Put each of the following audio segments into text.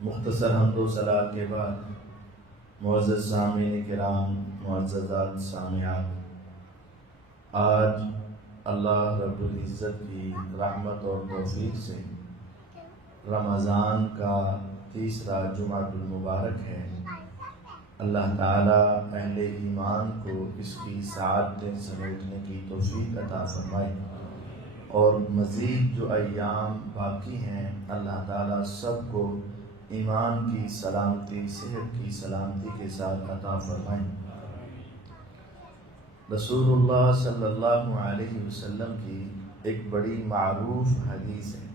مختصر حمد و صلات کے بعد معزز سامعین کرام، معززات سامعات، آج اللہ رب العزت کی رحمت اور توفیق سے رمضان کا تیسرا جمعہ المبارک ہے۔ اللہ تعالیٰ اہل ایمان کو اس کی سعادتیں سمیٹنے کی توفیق عطا فرمائے، اور مزید جو ایام باقی ہیں اللہ تعالیٰ سب کو ایمان کی سلامتی، صحت کی سلامتی کے ساتھ عطا فرمائے۔ رسول اللہ صلی اللہ علیہ وسلم کی ایک بڑی معروف حدیث ہے،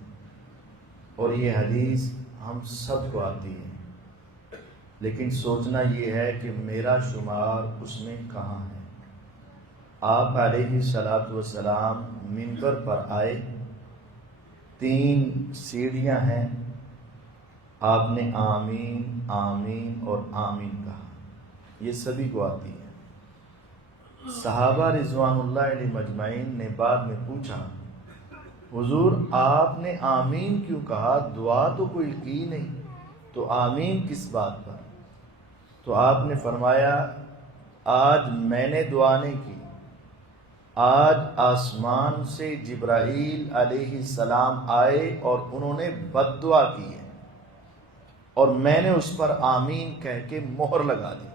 اور یہ حدیث ہم سب کو آتی ہے، لیکن سوچنا یہ ہے کہ میرا شمار اس میں کہاں ہے۔ آپ علیہ الصلوۃ والسلام منبر پر آئے، 3 سیڑھیاں ہیں، آپ نے آمین آمین اور آمین کہا، یہ سبھی کو آتی ہے۔ صحابہ رضوان اللہ علیہ مجمعین نے بعد میں پوچھا، حضور آپ نے آمین کیوں کہا؟ دعا تو کوئی کی نہیں، تو آمین کس بات پر؟ تو آپ نے فرمایا، آج میں نے دعا نہیں کی، آج آسمان سے جبرائیل علیہ السلام آئے اور انہوں نے بد دعا کی ہے، اور میں نے اس پر آمین کہہ کے مہر لگا دی،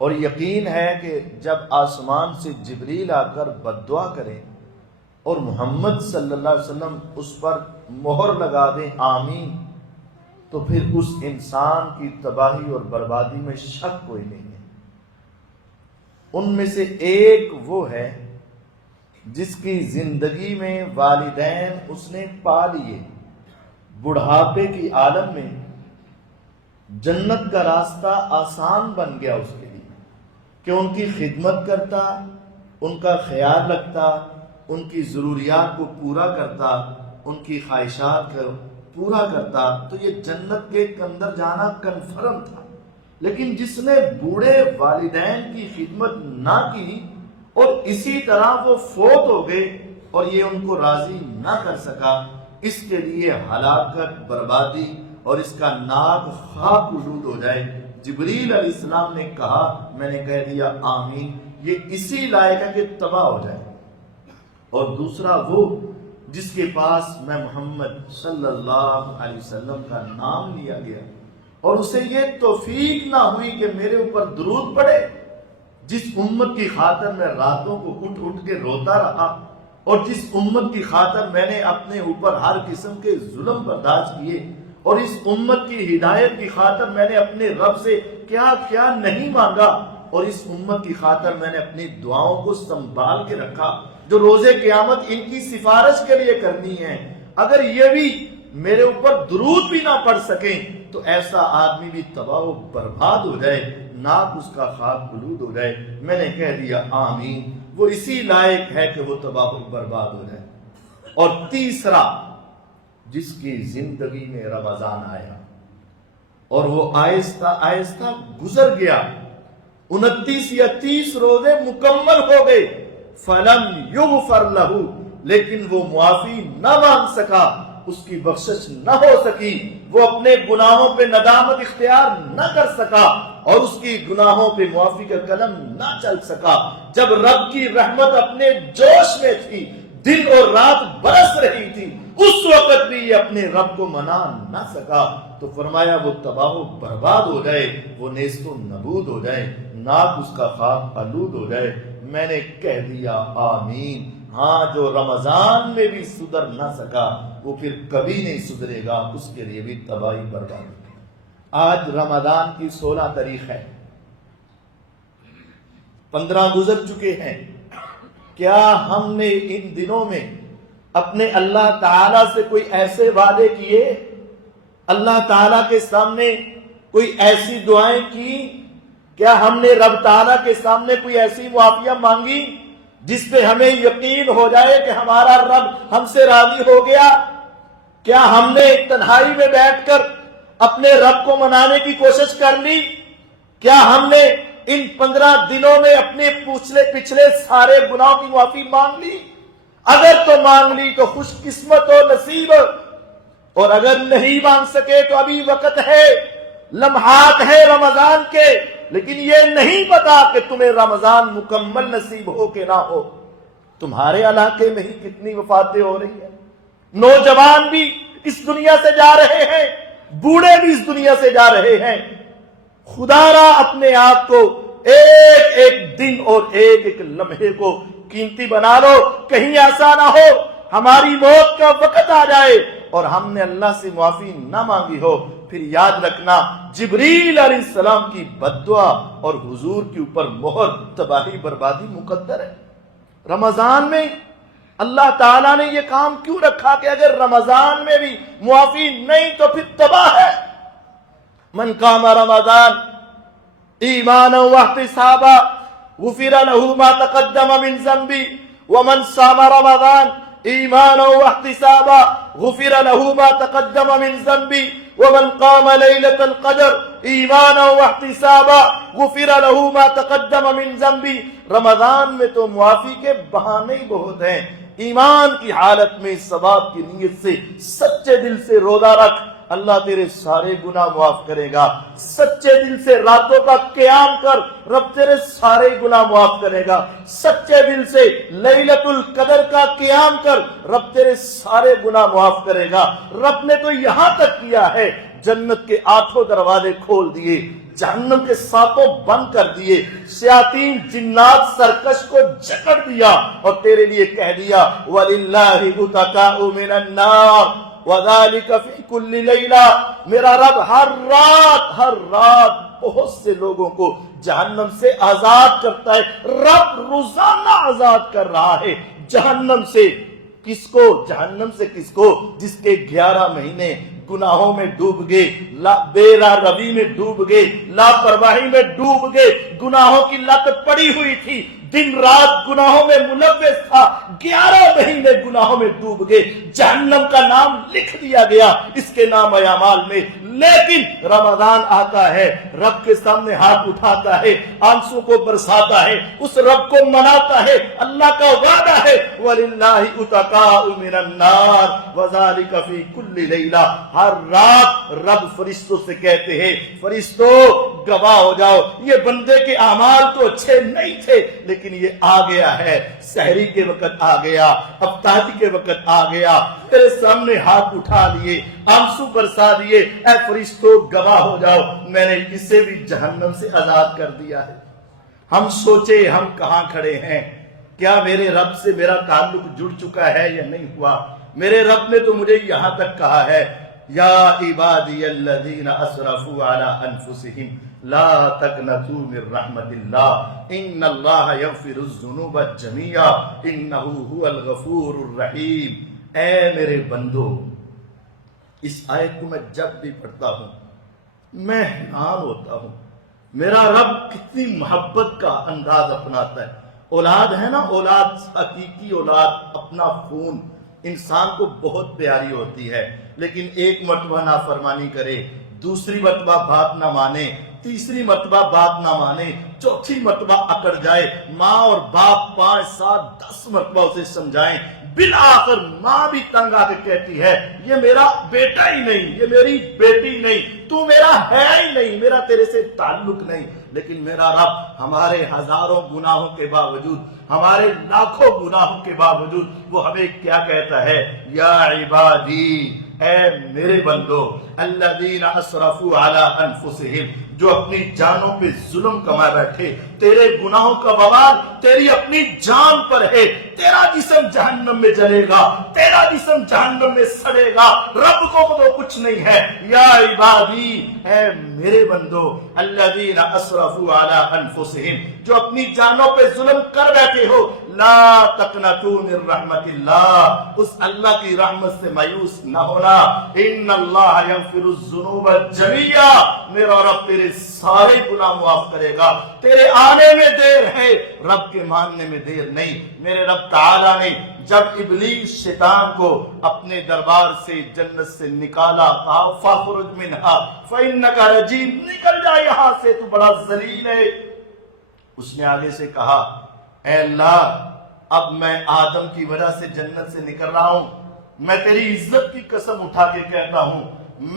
اور یقین ہے کہ جب آسمان سے جبریل آ کر بد دعا کرے اور محمد صلی اللہ علیہ وسلم اس پر مہر لگا دیں آمین، تو پھر اس انسان کی تباہی اور بربادی میں شک کوئی نہیں ہے۔ ان میں سے ایک وہ ہے جس کی زندگی میں والدین اس نے پا لیے، بڑھاپے کی عالم میں جنت کا راستہ آسان بن گیا اس کے لیے کہ ان کی خدمت کرتا، ان کا خیال رکھتا، ان کی ضروریات کو پورا کرتا، ان کی خواہشات کو پورا کرتا، تو یہ جنت کے اندر جانا کنفرم تھا۔ لیکن جس نے بوڑھے والدین کی خدمت نہ کی اور اسی طرح وہ فوت ہو گئے اور یہ ان کو راضی نہ کر سکا، اس کے لیے ہلاکت، بربادی اور اس کا ناک خاک آلود ہو جائے۔ جبریل علیہ السلام نے کہا، میں نے کہہ دیا آمین، یہ اسی لائق ہے کہ تباہ ہو جائے۔ اور دوسرا وہ جس کے پاس میں محمد صلی اللہ علیہ وسلم کا نام لیا گیا اور اسے یہ توفیق نہ ہوئی کہ میرے اوپر درود پڑے، جس امت کی خاطر میں راتوں کو اٹھ اٹھ کے روتا رہا، اور جس امت کی خاطر میں نے اپنے اوپر ہر قسم کے ظلم برداشت کیے، اور اس امت کی ہدایت کی خاطر میں نے اپنے رب سے کیا کیا نہیں مانگا، اور اس امت کی خاطر میں نے اپنی دعاؤں کو سنبھال کے رکھا جو روز قیامت ان کی سفارش کے لیے کرنی ہے۔ اگر یہ بھی میرے اوپر درود بھی نہ پڑھ سکیں تو ایسا آدمی بھی تباہ و برباد ہو جائے، ناک اس کا خاک آلود ہو جائے۔ میں نے کہہ دیا آمین، وہ اسی لائق ہے کہ وہ تباہ و برباد ہو جائے۔ اور تیسرا جس کی زندگی میں رمضان آیا اور وہ آہستہ آہستہ گزر گیا، 29 یا 30 روزے مکمل ہو گئے، فلم یغفر لہ، لیکن وہ معافی نہ مانگ سکا، اس کی بخشش نہ ہو سکی، وہ اپنے گناہوں پہ ندامت اختیار نہ کر سکا، اور اس کی گناہوں پہ معافی کا قلم نہ چل سکا۔ جب رب کی رحمت اپنے جوش میں تھی، دن اور رات برس رہی تھی، اس وقت بھی یہ اپنے رب کو منا نہ سکا، تو فرمایا وہ تباہ و برباد ہو جائے، وہ نیست و نبود ہو جائے، ناک اس کا خاک آلود ہو جائے۔ میں نے کہہ دیا آمین۔ ہاں، جو رمضان میں بھی سدھر نہ سکا وہ پھر کبھی نہیں سدھرے گا، اس کے لیے بھی تباہی بربادی۔ آج رمضان کی 16 تاریخ ہے، 15 گزر چکے ہیں۔ کیا ہم نے ان دنوں میں اپنے اللہ تعالیٰ سے کوئی ایسے وعدے کیے، اللہ تعالیٰ کے سامنے کوئی ایسی دعائیں کی؟ کیا ہم نے رب تعالیٰ کے سامنے کوئی ایسی معافیاں مانگی جس پہ ہمیں یقین ہو جائے کہ ہمارا رب ہم سے راضی ہو گیا؟ کیا ہم نے تنہائی میں بیٹھ کر اپنے رب کو منانے کی کوشش کر لی؟ کیا ہم نے ان 15 دنوں میں اپنے پچھلے سارے گناہوں کی معافی مانگ لی؟ اگر تو مانگ لی تو خوش قسمت و نصیب، اور اگر نہیں مانگ سکے تو ابھی وقت ہے، لمحات ہے رمضان کے، لیکن یہ نہیں پتا کہ تمہیں رمضان مکمل نصیب ہو کہ نہ ہو۔ تمہارے علاقے میں ہی کتنی وفاتیں ہو رہی ہیں، نوجوان بھی اس دنیا سے جا رہے ہیں، بوڑھے بھی اس دنیا سے جا رہے ہیں۔ خدا را اپنے آپ کو ایک ایک دن اور ایک ایک لمحے کو قیمتی بنا لو، کہیں ایسا نہ ہو ہماری موت کا وقت آ جائے اور ہم نے اللہ سے معافی نہ مانگی ہو، پھر یاد رکھنا جبریل علیہ السلام کی بد دعا اور حضور کے اوپر مہر، تباہی بربادی مقدر ہے۔ رمضان میں اللہ تعالیٰ نے یہ کام کیوں رکھا کہ اگر رمضان میں بھی معافی نہیں تو پھر تباہ ہے۔ من قام رمضان ایمانا واحتسابا غفر له ما تقدم من ذنبه ومن صام رمضان ایمانا واحتسابا غفر له ما تقدم من ذنبه ومن قام ليلة القدر ایمانا واحتسابا غفر له ما تقدم من ذنبه۔ رمضان میں تو معافی کے بہانے ہی بہت ہیں۔ ایمان کی حالت میں ثواب کی نیت سے سچے دل سے روزہ رکھ، اللہ تیرے سارے گناہ معاف کرے گا۔ سچے دل سے راتوں کا قیام کر، رب تیرے سارے گناہ معاف کرے گا۔ سچے دل سے لیلۃ القدر کا قیام کر، رب تیرے سارے گناہ معاف کرے گا۔ رب نے تو یہاں تک کیا ہے، جنت کے 8 دروازے کھول دیے، جہنم کے 7 بند کر دیے، شیاطین جنات سرکش کو جکڑ دیا اور تیرے لیے کہہ دیا وَلِلَّهِ عُتَقَاءُ مِنَ النَّارِ وَذَلِكَ فِي كُلِّ لَيْلَةٍ۔ میرا رب ہر رات بہت سے لوگوں کو جہنم سے آزاد کرتا ہے۔ رب روزانہ آزاد کر رہا ہے جہنم سے۔ کس کو؟ جہنم سے کس کو؟ جس کے 11 مہینے گناہوں میں ڈوب گئے، بے راہ روی میں ڈوب گئے، لاپرواہی میں ڈوب گئے، گناہوں کی لت پڑی ہوئی تھی، دن رات گناہوں میں ملوث تھا، 11 مہینے گناہوں میں ڈوب گئے، جہنم کا نام لکھ دیا گیا اس کے نام اعمال میں۔ لیکن رمضان آتا ہے، رب کے سامنے ہاتھ اٹھاتا ہے، آنسو کو برساتا ہے، اس رب کو مناتا ہے۔ اللہ کا وعدہ ہے وَلِلَّهِ عُتَقَاءُ مِنَ النَّارِ وَذَلِكَ فِي كُلِّ لَيْلَةٍ۔ ہر رات رب فرشتوں سے کہتے ہیں فرشتوں گواہ ہو جاؤ، یہ بندے کے اعمال تو اچھے نہیں تھے لیکن یہ آ گیا ہے، سحری کے وقت آ گیا، افطاری کے وقت آ گیا، تیرے سامنے ہاتھ اٹھا لیے، آنسو برسا دیے، اے فرشتوں گواہ ہو جاؤ میں نے اسے بھی جہنم سے آزاد کر دیا ہے۔ ہم سوچے ہم کہاں کھڑے ہیں، کیا میرے رب سے میرا تعلق جڑ چکا ہے یا نہیں ہوا؟ میرے رب نے تو مجھے یہاں تک کہا ہے یا عبادی الذین اسرفوا علی انفسہم لا تقنطوا من رحمت اللہ ان اللہ یغفر الذنوب جميعا انہ هو الغفور الرحیم۔ اے میرے بندو، اس آیت کو میں جب بھی پڑھتا ہوں میں حیران ہوتا ہوں، میرا رب کتنی محبت کا انداز اپناتا ہے۔ اولاد ہے نا، اولاد حقیقی اولاد، اپنا خون انسان کو بہت پیاری ہوتی ہے، لیکن ایک مرتبہ نافرمانی کرے، دوسری مرتبہ بات نہ مانے، تیسری مرتبہ بات نہ مانے، چوتھی مرتبہ اکڑ جائے، ماں اور باپ 5 7 10 مرتبہ اسے سمجھائیں، بالآخر ماں بھی تنگ آ کے کہتی ہے یہ میرا بیٹا ہی نہیں، یہ میری بیٹی نہیں، تو میرا ہے ہی نہیں، میرا تیرے سے تعلق نہیں۔ لیکن میرا رب ہمارے ہزاروں گناہوں کے باوجود، ہمارے لاکھوں گناہوں کے باوجود وہ ہمیں کیا کہتا ہے یا عبادی، اے میرے بندو الذین اسرفوا علی انفسہم، جو اپنی جانوں پہ ظلم کما بیٹھے، تیرے گناہوں کا وبال تیری اپنی جان پر ہے، تیرا جسم جہنم میں جلے گا، تیرا جسم جہنم میں سڑے گا، رب کو تو کچھ نہیں ہے۔ یا عبادی، اے میرے بندو الذین اسرفوا علی انفسہم، جو اپنی جانوں پہ ظلم کر بیٹھے ہو، لا تقنطوا من رحمت اللہ، اس اللہ کی رحمت سے مایوس نہ ہونا، ان اللہ یغفر الذنوب جميعا، میرا رب تیرے سارے گناہ معاف کرے گا۔ تیرے آنے میں دیر ہے، رب کے ماننے میں دیر نہیں۔ میرے رب تعالیٰ نے جب ابلیس شیطان کو اپنے دربار سے جنت سے نکالا، کہا فَاخْرُجْ مِنْهَا فَإِنَّكَ رَجِيمٌ، نکل جا یہاں سے، تو بڑا ذلیل ہے۔ اس نے آگے سے کہا اے اللہ اب میں آدم کی وجہ سے جنت سے نکل رہا ہوں، میں تیری عزت کی قسم اٹھا کے کہتا ہوں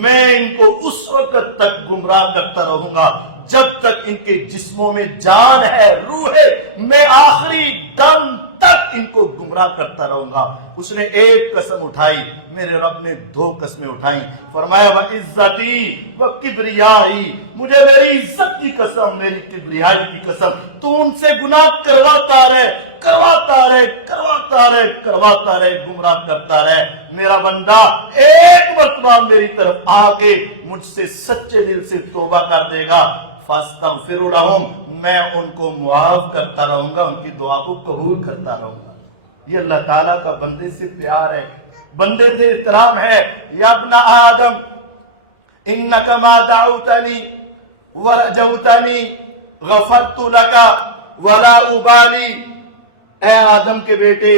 میں ان کو اس وقت تک گمراہ کرتا رہوں گا جب تک ان کے جسموں میں جان ہے، روح ہے، میں آخری دم تک ان کو گمراہ کرتا رہوں گا۔ اس نے ایک قسم اٹھائی، میرے رب نے دو قسمیں اٹھائیں، فرمایا وَعِزَّتِي وَكِبْرِيَائِي، مجھے میری عزت کی قسم، میری کبریائی کی قسم، تو ان سے گناہ کرواتا رہے، کرواتا رہے، کرواتا رہے، کرواتا رہے، گمراہ کرتا رہے۔ میرا بندہ ایک مرتبہ میری طرف آ کے مجھ سے سچے دل سے توبہ کر دے گا، فَاسْتَغْفِرُ لَهُمْ، میں ان کو معاف کرتا رہوں گا، ان کی دعا کو قبول کرتا رہوں گا۔ یہ اللہ تعالیٰ کا بندے سے پیار ہے، بندے سے احترام ہے۔ یا ابن آدم انک ما دعوتنی ورجوتنی غفرت لک ولا ابالی، اے آدم کے بیٹے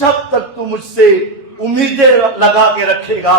جب تک تو مجھ سے امیدیں لگا کے رکھے گا،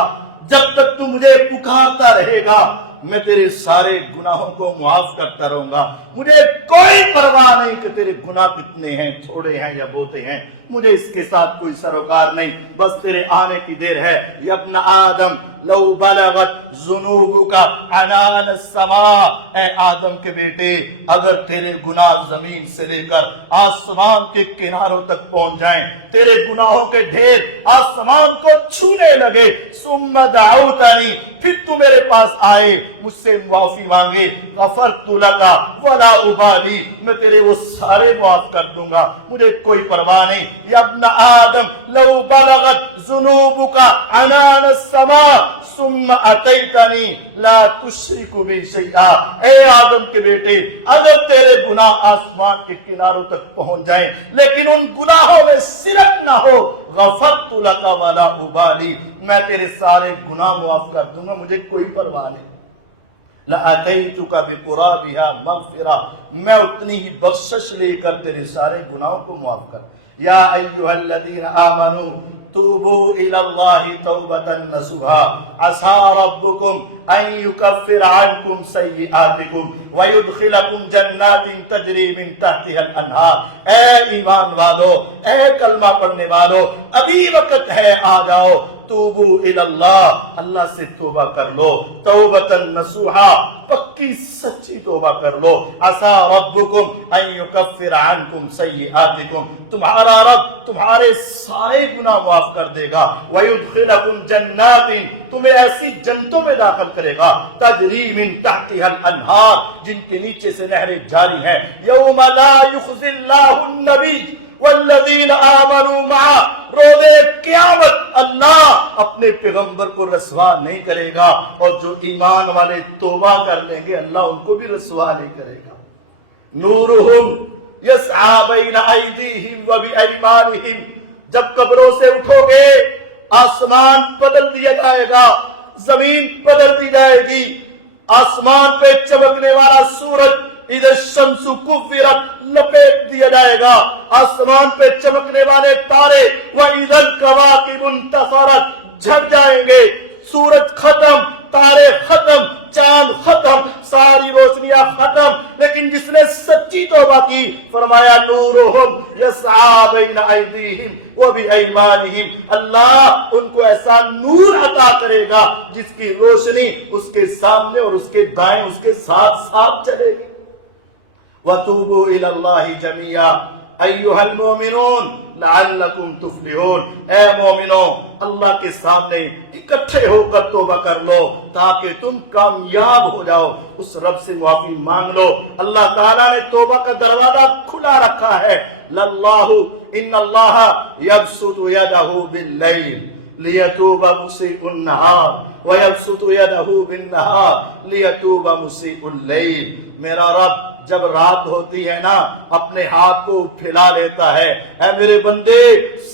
جب تک تو مجھے پکارتا رہے گا، میں تیرے سارے گناہوں کو معاف کرتا رہوں گا۔ مجھے کوئی پرواہ نہیں کہ تیرے گناہ کتنے ہیں، تھوڑے ہیں یا بہتے ہیں، مجھے اس کے ساتھ کوئی سروکار نہیں، بس تیرے آنے کی دیر ہے۔ یا ابن آدم لو بلغت ذنوبک عنان السماء، اے آدم کے بیٹے اگر تیرے گناہ زمین سے لے کر آسمان کے کناروں تک پہنچ جائیں، تیرے گناہوں کے ڈھیر آسمان کو چھونے لگے، ثم دعوتنی، پھر تو میرے پاس آئے، مجھ سے معافی مانگے، غفرت لک ولا ابالی، میں تیرے وہ سارے معاف کر دوں گا، مجھے کوئی پرواہ نہیں۔ یا ابن آدم لو بلغت ذنوبک عنان السماء ثم اتیتنی لا تشرک بی شیئا، اے آدم کے بیٹے اگر تیرے گناہ آسمان کے کناروں تک پہنچ جائیں لیکن ان گناہوں میں شرک نہ ہو، غفرت لک ولا ابالی، میں تیرے سارے گناہ معاف کر دوں گا، مجھے کوئی پرواہ نہیں۔ لَأَتَيْتُكَ بِقُرَابِهَا مَغْفِرَةً، میں اتنی ہی بخشش لے کر تیرے سارے گناہوں کو معاف کر۔ یا ایھا الذین آمنوا توبوا الی اللہ توبۃ نصوحا عسى ربکم ان یکفر عنکم سیئاتکم ویدخلکم جنات تجری من تحتها الانہار۔ اے ایمان والو، اے کلمہ پڑھنے والو، ابھی وقت ہے، آ جاؤ، توبو الی اللہ، اللہ سے توبہ کر لو، توبۃ نصوحا، پکی سچی توبہ کر لو، عسى ربکم ان یکفر عنکم سیئاتکم، تمہارا رب تمہارے سارے گناہ معاف کر دے گا، وَيُدْخِلَكُمْ جَنَّاتٍ، تمہیں ایسی جنتوں میں داخل کرے گا، تجری من تحتها الانہار، جن کے نیچے سے نہریں جاری ہیں۔ یوم لا یخزی اللہ النبی والذین آمنوا معہ، روز قیامت اللہ اپنے پیغمبر کو رسوا نہیں کرے گا، اور جو ایمان والے توبہ کر لیں گے اللہ ان کو بھی رسوا نہیں کرے گا۔ نورہم یسعی بین ایدیہم وبایمانہم، جب قبروں سے اٹھو گے آسمان بدل دیا جائے گا، زمین بدل دی جائے گی، آسمان پہ چمکنے والا سورج اذا الشمس کورت لپیٹ دیا جائے گا، آسمان پہ چمکنے والے تارے واذا الکواکب انتثرت جھڑ جائیں گے، سورج ختم، تارے ختم، چاند ختم، ساری روشنیاں ختم، لیکن جس نے سچی توبہ کی فرمایا نورہم یسعی بین ایدیہم وبایمانہم، اللہ ان کو ایسا نور عطا کرے گا جس کی روشنی اس کے سامنے اور اس کے دائیں اس کے ساتھ ساتھ چلے گی۔ وَتُوبُوا إِلَى اللَّهِ جَمِيعًا أَيُّهَا الْمُؤْمِنُونَ لَعَلَّكُمْ تُفْلِحُونَ، اے مومنوں اللہ کے سامنے اکٹھے ہو کر توبہ کر لو تاکہ تم کامیاب ہو جاؤ، اس رب سے معافی مانگ لو۔ اللہ تعالیٰ نے توبہ کا دروازہ کھلا رکھا ہے، لَاللَّهُ إِنَّ اللَّهَ يَبْسُطُ يَدَهُ بِاللَّيْلِ لِيَتُوبَ مُسِيءُ النَّهَارِ وَيَبْسُطُ يَدَهُ بِالنَّهَارِ لِيَتُوبَ مُسِيءُ اللَّيْلِ، میرا رب جب رات ہوتی ہے نا اپنے ہاتھ کو پھیلا لیتا ہے، اے میرے بندے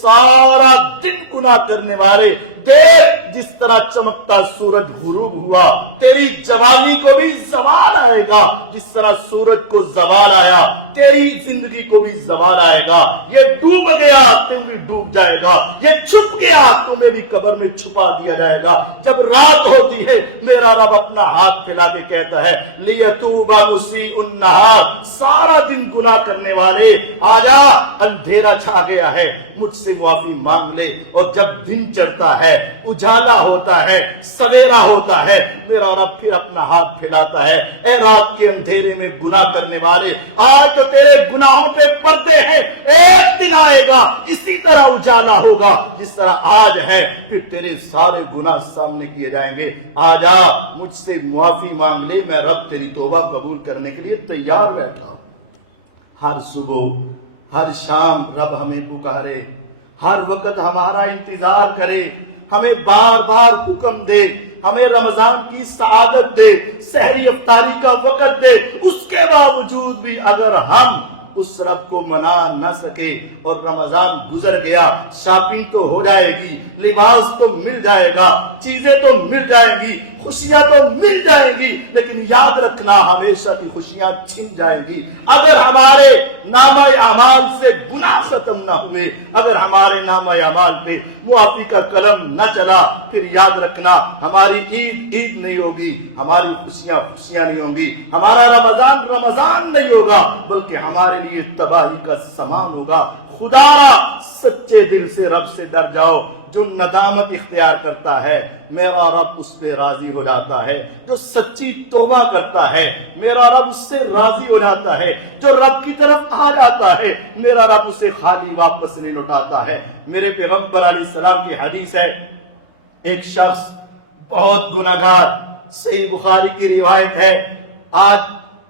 سارا دن گناہ کرنے والے دیکھ جس طرح چمکتا سورج غروب ہوا، تیری جوانی کو بھی زوال آئے گا، جس طرح سورج کو زوال آیا تیری زندگی کو بھی زوال آئے گا۔ یہ ڈوب گیا تم بھی ڈوب جائے گا، یہ چھپ گیا تمہیں بھی قبر میں چھپا دیا جائے گا۔ جب رات ہوتی ہے میرا میرا رب اپنا ہاتھ پھیلا کے کہتا ہے لیتوب مسیء النہار، سارا دن گناہ کرنے والے آجا، اندھیرا چھا گیا ہے، مجھ سے معافی مانگ لے۔ اور جب دن چڑھتا ہے، اجالا ہوتا ہے، سویرا ہوتا ہے، میرا رب پھر اپنا ہاتھ پھیلاتا ہے، اے رات کے اندھیرے میں گناہ کرنے والے، آج تو تیرے گناہوں پہ پردے ہیں، ایک دن آئے گا اسی طرح اجالا ہوگا جس طرح آج ہے، پھر تیرے سارے گناہ سامنے کیے جائیں گے۔ آجا مجھ سے معافی مانگ لے، میں رب تیری توبہ قبول کرنے کے لیے تیار بیٹھا ہوں۔ ہر صبح ہر شام رب ہمیں پکارے، ہر وقت ہمارا انتظار کرے، ہمیں بار بار حکم دے، ہمیں رمضان کی سعادت دے، سحری افطاری کا وقت دے، اس کے باوجود بھی اگر ہم اس رب کو منا نہ سکے اور رمضان گزر گیا، شاپنگ تو ہو جائے گی، لباس تو مل جائے گا، چیزیں تو مل جائیں گی، خوشیاں تو مل جائیں گی، لیکن یاد رکھنا ہمیشہ کی خوشیاں چھن جائیں گی اگر ہمارے نامہ اعمال سے گناہ ختم نہ ہوئے، اگر ہمارے نامہ اعمال پہ معافی کا قلم نہ چلا، پھر یاد رکھنا ہماری عید عید نہیں ہوگی، ہماری خوشیاں خوشیاں نہیں ہوں گی، ہمارا رمضان رمضان نہیں ہوگا، بلکہ ہمارے لیے تباہی کا سامان ہوگا۔ خدا سچے دل سے رب سے ڈر جاؤ، جو ندامت اختیار کرتا ہے میرا رب اس پہ راضی ہو جاتا ہے، جو سچی توبہ کرتا ہے میرا رب اس سے راضی ہو جاتا ہے، جو رب کی طرف آ جاتا ہے میرا رب اسے خالی واپس نہیں لوٹاتا ہے۔ میرے پیغمبر علیہ السلام کی حدیث ہے، ایک شخص بہت گناہگار، صحیح بخاری کی روایت ہے، آج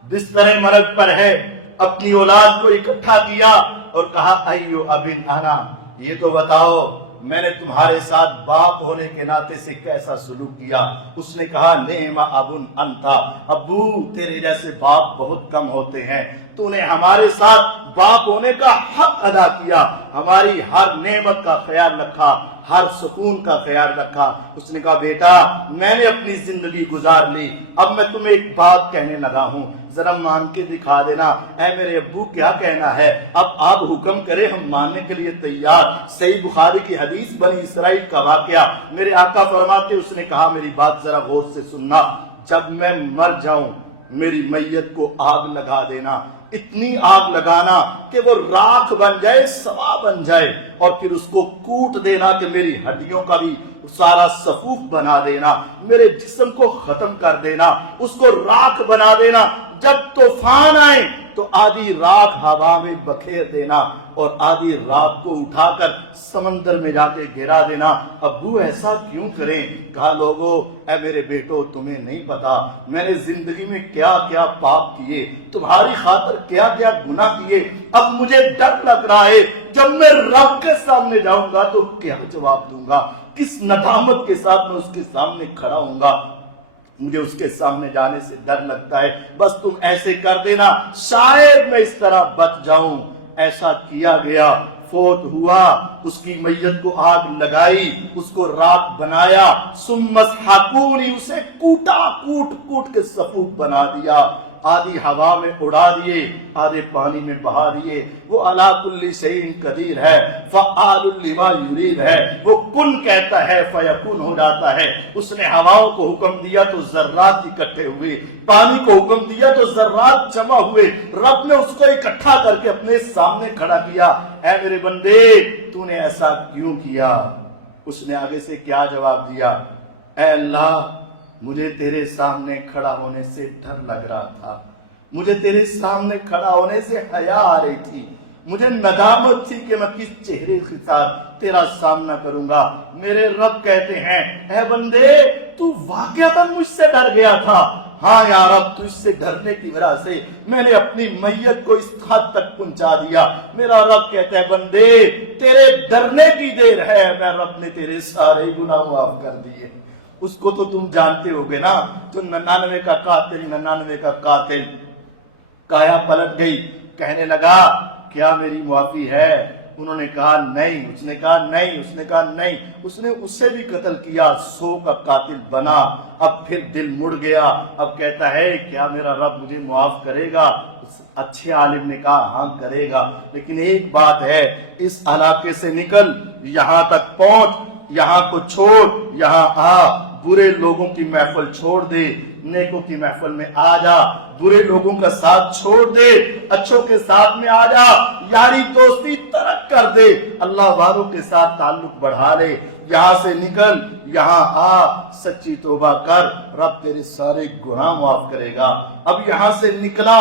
بستر مرگ پر ہے، اپنی اولاد کو اکٹھا کیا اور کہا ایو ابن انا، یہ تو بتاؤ میں نے تمہارے ساتھ باپ ہونے کے ناطے سے کیسا سلوک کیا؟ اس نے کہا نعم ابن انتا، ابو تیرے جیسے باپ بہت کم ہوتے ہیں، تو نے ہمارے ساتھ باپ ہونے کا حق ادا کیا، ہماری ہر نعمت کا خیال رکھا، ہر سکون کا خیال رکھا۔ اس نے کہا بیٹا میں نے اپنی زندگی گزار لی، اب میں تمہیں ایک بات کہنے لگا ہوں، ذرا مان کے دکھا دینا، اے میرے ابو کیا کہنا ہے؟ اب آپ حکم کرے، ہم ماننے کے لیے تیار۔ صحیح بخاری کی حدیث، بنی اسرائیل کا واقعہ، میرے آقا فرماتے اس نے کہا میری بات ذرا غور سے سننا، جب میں مر جاؤں میری میت کو آگ لگا دینا، اتنی آگ لگانا کہ وہ راکھ بن جائے، سوا بن جائے، اور پھر اس کو کوٹ دینا کہ میری ہڈیوں کا بھی سارا صفوف بنا دینا، میرے جسم کو ختم کر دینا، اس کو راکھ بنا دینا۔ جب طوفان آئے تو آدھی راکھ ہوا میں بکھیر دینا اور آدھی راکھ کو اٹھا کر سمندر میں جا کے گرا دینا۔ ابو ایسا کیوں کریں؟ کہا لوگو اے میرے بیٹو تمہیں نہیں پتا میں نے زندگی میں کیا کیا پاپ کیے، تمہاری خاطر کیا کیا گناہ کیے، اب مجھے ڈر لگ رہا ہے جب میں رب کے سامنے جاؤں گا تو کیا جواب دوں گا، کس ندامت کے ساتھ میں اس کے سامنے کھڑا ہوں گا، مجھے اس کے سامنے جانے سے ڈر لگتا ہے، بس تم ایسے کر دینا شاید میں اس طرح بچ جاؤں۔ ایسا کیا گیا، فوت ہوا، اس کی میت کو آگ لگائی، اس کو راکھ بنایا، ثم اسحقونی، اسے کوٹا، کوٹ کوٹ کے صفوف بنا دیا، آدھی ہوا میں اڑا دیے، آدھے پانی میں بہا دیے۔ وہ علی کل شیء قدیر ہے، فعال لما یرید ہے، وہ کن کہتا ہے فیکون ہو جاتا ہے۔ اس نے ہواؤں کو حکم دیا تو ذرات اکٹھے ہوئے، پانی کو حکم دیا تو ذرات جمع ہوئے، رب نے اس کو اکٹھا کر کے اپنے سامنے کھڑا کیا۔ اے میرے بندے تو نے ایسا کیوں کیا؟ اس نے آگے سے کیا جواب دیا؟ اے اللہ مجھے تیرے سامنے کھڑا ہونے سے ڈر لگ رہا تھا، مجھے تیرے سامنے کھڑا ہونے سے حیا آ رہی تھی، مجھے ندامت تھی کہ میں کس چہرے کے ساتھ تیرا سامنا کروں گا۔ میرے رب کہتے ہیں اے بندے تو واقعتاً مجھ سے ڈر گیا تھا، ہاں یا رب تو اس سے ڈرنے کی وجہ سے میں نے اپنی میت کو اس حد تک پہنچا دیا۔ میرا رب کہتا ہے بندے تیرے ڈرنے کی دیر ہے، میں رب نے تیرے سارے گناہ معاف کر دیے۔ اس کو تو تم جانتے ہوگے نا، جو 99 کا قاتل 99 کا قاتل، کایا پلٹ گئی، کہنے لگا کیا میری معافی ہے؟ انہوں نے کہا نہیں، اس نے کہا نہیں، اس نے کہا نہیں، اس نے اسے بھی قتل کیا، 100 کا قاتل بنا۔ اب پھر دل مڑ گیا، اب کہتا ہے کیا میرا رب مجھے معاف کرے گا؟ اس اچھے عالم نے کہا ہاں کرے گا، لیکن ایک بات ہے، اس علاقے سے نکل، یہاں تک پہنچ، یہاں کو چھوڑ، یہاں آ، برے لوگوں کی محفل چھوڑ دے، نیکوں کی محفل میں آ جا، برے لوگوں کا ساتھ چھوڑ دے، اچھوں کے ساتھ میں آ جا، یاری دوستی ترک کر دے، اللہ والوں کے ساتھ تعلق بڑھا لے، یہاں سے نکل، یہاں آ، سچی توبہ کر، رب تیرے سارے گناہ معاف کرے گا۔ اب یہاں سے نکلا،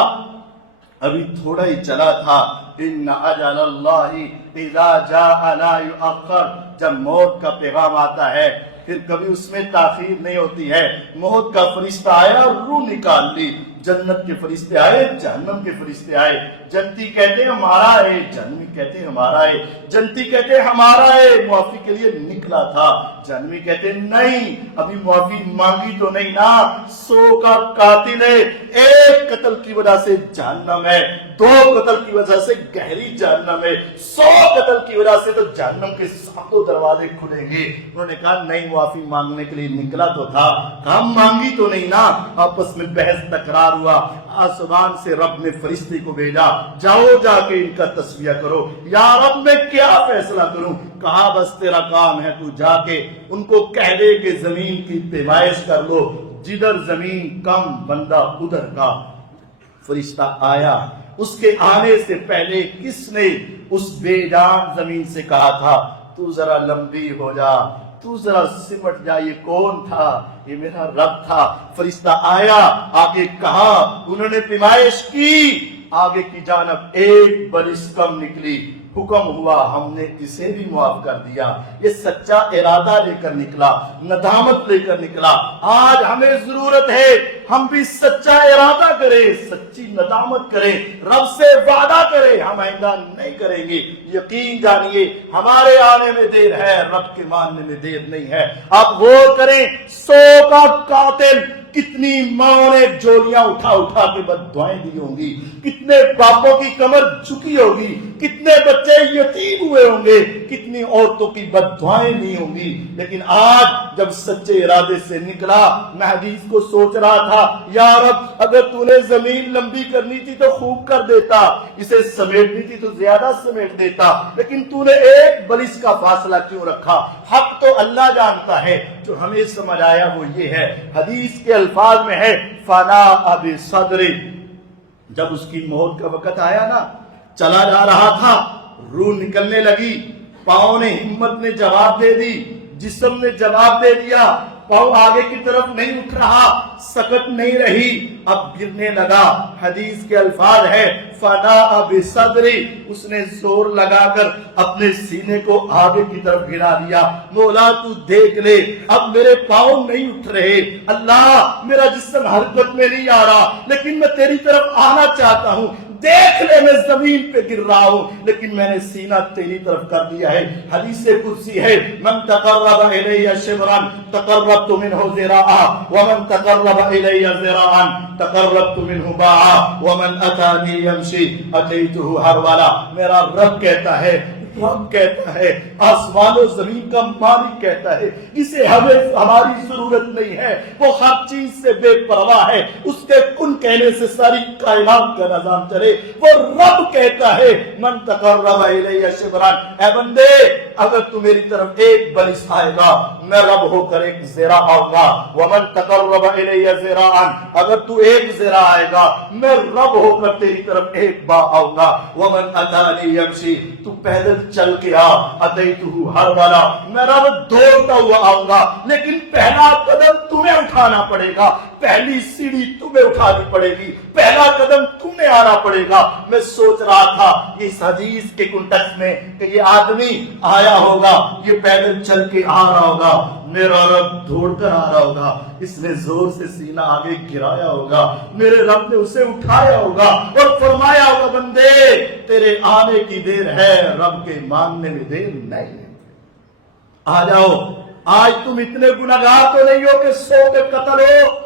ابھی تھوڑا ہی چلا تھا، ان اجل اللہ اذا جاء لا یؤخر، جب موت کا پیغام آتا ہے پھر کبھی اس میں تاخیر نہیں ہوتی ہے۔ موت کا فرشتہ آیا اور روح نکال لی، جنت کے فرشتے آئے، جہنم کے فرشتے آئے، جنتی کہتے ہیں ہمارا ہے، جہنمی کہتے ہیں ہمارا ہے، جنتی کہتے ہیں ہمارا ہے، معافی کے لیے نکلا تھا، جہنمی کہتے ہیں نہیں، ابھی معافی مانگی تو نہیں نا، 100 کا قاتل ہے، ایک قتل کی وجہ سے جہنم ہے، 2 قتل کی وجہ سے گہری جہنم ہے، 100 قتل کی وجہ سے تو جہنم کے ساتوں دروازے کھلیں گے۔ انہوں نے کہا نہیں، معافی مانگنے کے لیے نکلا تو تھا، کہا مانگی تو نہیں نا، آپس میں بحث تکرار ہوا، آسمان سے رب نے فرشتے کو بھیجا، جاؤ جا کے ان کا تسویہ کرو، یا رب میں کیا فیصلہ کروں؟ کہا بس تیرا کام ہے، تو جا کے ان کو کہہ دے کہ زمین کی پیمائش کر لو، جدھر زمین کم بندہ ادھر کا۔ فرشتہ آیا، اس کے آنے سے پہلے کس نے اس بے جان زمین سے کہا تھا تو ذرا لمبی ہو جا، تو ذرا سمٹ جا؟ یہ کون تھا؟ یہ میرا رب تھا۔ فرشتہ آیا، آگے کہا، انہوں نے پیمائش کی، آگے کی جانب ایک برس کم نکلی، حکم ہوا، ہم نے اسے بھی معاف کر دیا۔ یہ سچا ارادہ لے کر نکلا، ندامت لے کر نکلا۔ آج ہمیں ضرورت ہے ہم بھی سچا ارادہ کریں، سچی ندامت کریں، رب سے وعدہ کریں ہم آئندہ نہیں کریں گے۔ یقین جانیے ہمارے آنے میں دیر ہے، رب کے ماننے میں دیر نہیں ہے۔ آپ غور کریں، 100 کا قاتل، کتنی ماں نے جولیاں اٹھا اٹھا کے بد دعائیں دی ہوں گی، کتنے باپوں کی کمر جھکی ہوگی، کتنے بچے یتیم ہوئے ہوں گے، کتنی عورتوں کی بد دعائیں دی ہوں گی، لیکن آج جب سچے ارادے سے نکلا، میں حدیث کو سوچ رہا تھا، یا رب اگر تو نے زمین لمبی کرنی تھی تو خوب کر دیتا، اسے سمیٹنی تھی تو زیادہ سمیٹ دیتا، لیکن تو نے ایک برس کا فاصلہ کیوں رکھا؟ حق تو اللہ جانتا ہے، جو ہمیں سمجھ آیا وہ یہ ہے، حدیث کے الفاظ میں ہے، فنا اب صدر، جب اس کی موت کا وقت آیا نا، چلا جا رہا تھا، روح نکلنے لگی، پاؤں نے، ہمت نے جواب دے دی، جسم نے جواب دے دیا، پاؤں آگے کی طرف نہیں اٹھ رہا، سکت نہیں رہی، اب گرنے لگا۔ حدیث کے الفاظ ہے، فنا بصدری، اس نے زور لگا کر اپنے سینے کو آگے کی طرف گرا دیا، مولا تو دیکھ لے، اب میرے پاؤں نہیں اٹھ رہے، اللہ میرا جسم حرکت میں نہیں آ رہا، لیکن میں تیری طرف آنا چاہتا ہوں، دیکھ لے میں زمین پہ گر رہا ہوں، لیکن میں نے سینہ تیری طرف کر دیا ہے۔ حدیث قدسی ہے، من تقرب الی شبرا تقربت منہ ذراعا ومن تقرب الی ذراعا تقربت منہ باعا ومن اتانی یمشی اتیتہ ہرولا۔ میرا رب کہتا ہے، رب کہتا ہے، آسمان و زمین کا مالک کہتا ہے، جسے ہمیں ہماری ضرورت نہیں ہے، وہ ہر چیز سے بے پرواہ ہے، اس کے کن کہنے سے ساری کائنات کا نظام چلے، وہ رب کہتا ہے، من تقرب الی شبرا، اے بندے اگر تو میری طرف ایک برس آئے گا میں رب ہو کر ایک ذرا آؤں گا، ومن تقرب الی ذراعا، اگر تو ایک ذرا آئے گا میں رب ہو کر تیری طرف ایک با آؤں گا، ومن اتانی یمشی، تو پیدل چل کے آ، اتیتہ ہرولا، میں رب دوڑتا ہوا آؤں گا، لیکن پہلا قدم تمہیں اٹھانا پڑے گا، پہلی سیڑھی تمہیں اٹھانی پڑے گی، پہلا قدم تمہیں آنا پڑے گا۔ میں سوچ رہا تھا اس حدیث کے کنٹیکسٹ میں کہ یہ آدمی آیا ہوگا، یہ پیدل چل کے آ رہا ہوگا، میرا رب دوڑ کر آ رہا ہوگا، اس نے زور سے سینہ آگے گرایا ہوگا، میرے رب نے اسے اٹھایا ہوگا اور فرمایا ہوگا، بندے تیرے آنے کی دیر ہے، رب کے ماننے میں دیر نہیں ہے، آ جاؤ۔ آج تم اتنے گناہگار تو نہیں ہو کہ 100 کے قتل ہو،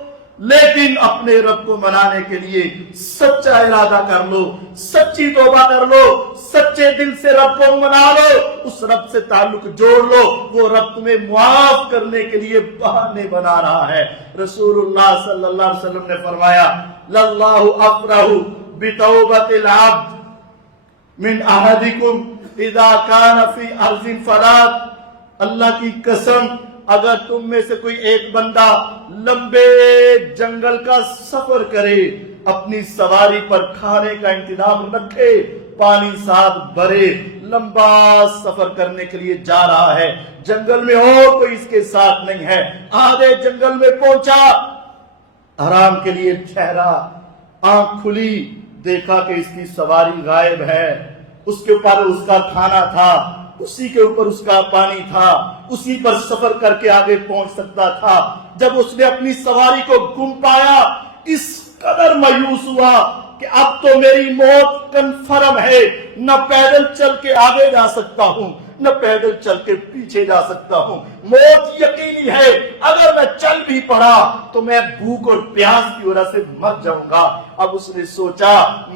لیکن اپنے رب کو منانے کے لیے سچا ارادہ کر لو، سچی توبہ کر لو، سچے دل سے رب کو منا لو، اس رب سے تعلق جوڑ لو، وہ رب تمہیں معاف کرنے کے لیے بہانے بنا رہا ہے۔ رسول اللہ صلی اللہ علیہ وسلم نے فرمایا، للہ افرح بتوبۃ العبد من احدکم اذا کان فی ارض فلات، اللہ کی قسم اگر تم میں سے کوئی ایک بندہ لمبے جنگل کا سفر کرے، اپنی سواری پر کھانے کا انتظام رکھے، پانی ساتھ بھرے، لمبا سفر کرنے کے لیے جا رہا ہے، جنگل میں اور کوئی اس کے ساتھ نہیں ہے، آدھے جنگل میں پہنچا، آرام کے لیے ٹھہرا، آنکھ کھلی، دیکھا کہ اس کی سواری غائب ہے، اس کے اوپر اس کا کھانا تھا، اسی کے اوپر اس کا پانی تھا، اسی پر سفر کر کے آگے پہنچ سکتا تھا۔ جب اس نے اپنی سواری کو گم پایا، اس قدر مایوس ہوا کہ اب تو میری موت کنفرم ہے، نہ پیدل چل کے آگے جا سکتا ہوں، نہ پیدل چل کے پیچھے جا سکتا ہوں، موت یقینی ہے، اگر میں چل بھی پڑا تو میں بھوک اور پیاس کی وجہ سے مر جاؤں گا۔ اب اس نے سوچا